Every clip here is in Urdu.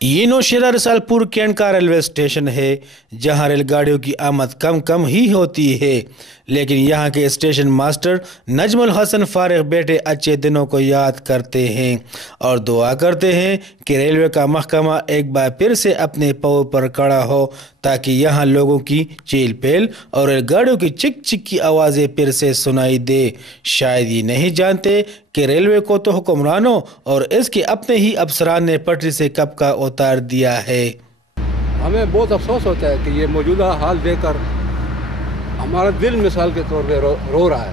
یہ نوشہرہ رسالپور کینٹ کا ریلوے اسٹیشن ہے جہاں ریل گاڑیوں کی آمد کم ہی ہوتی ہے، لیکن یہاں کے اسٹیشن ماسٹر نجم الحسن فارغ بیٹھے اچھے دنوں کو یاد کرتے ہیں اور دعا کرتے ہیں کہ ریلوے کا محکمہ ایک بار پھر سے اپنے پاؤں پر کھڑا ہو تاکہ یہاں لوگوں کی چیل پیل اور ریل گاڑیوں کی چک چک کی آوازیں پھر سے سنائی دے۔ شاید یہ نہیں جانتے کہ ریلوے کو تو حکمرانوں اور اس کے اپنے ہی افسران نے پٹری سے کب کا اتار دیا ہے۔ ہمیں بہت افسوس ہوتا ہے کہ یہ موجودہ حال دیکھ کر ہمارا دل مثال کے طور پہ رو رہا ہے،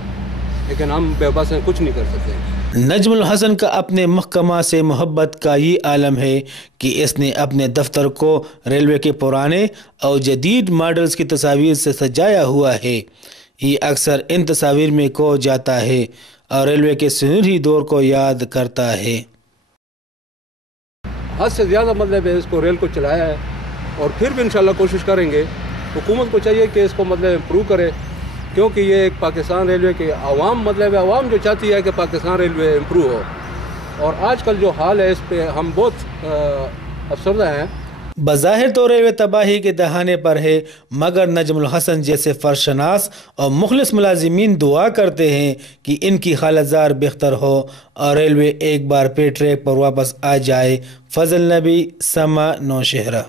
لیکن ہم بے بس ہیں، کچھ نہیں کر سکتے۔ نجم الحسن کا اپنے محکمہ سے محبت کا یہ عالم ہے کہ اس نے اپنے دفتر کو ریلوے کے پرانے اور جدید ماڈلز کی تصاویر سے سجایا ہوا ہے۔ یہ اکثر ان تصاویر میں کھو جاتا ہے اور ریلوے کے سنہری دور کو یاد کرتا ہے۔ حد سے زیادہ اس کو ریل کو چلایا ہے اور پھر بھی انشاءاللہ کوشش کریں گے۔ حکومت کو چاہیے کہ اس کو امپروو کرے، کیونکہ یہ ایک پاکستان ریلوے کے عوام عوام جو چاہتی ہے کہ پاکستان ریلوے امپروو ہو، اور آج کل جو حال ہے اس پہ ہم بہت افسردہ ہیں۔ بظاہر تو ریلوے تباہی کے دہانے پر ہے، مگر نجم الحسن جیسے فرشناس اور مخلص ملازمین دعا کرتے ہیں کہ ان کی حالت زار بہتر ہو اور ریلوے ایک بار پھر ٹریک پر واپس آ جائے۔ فضل نبی، سما، نوشہرہ۔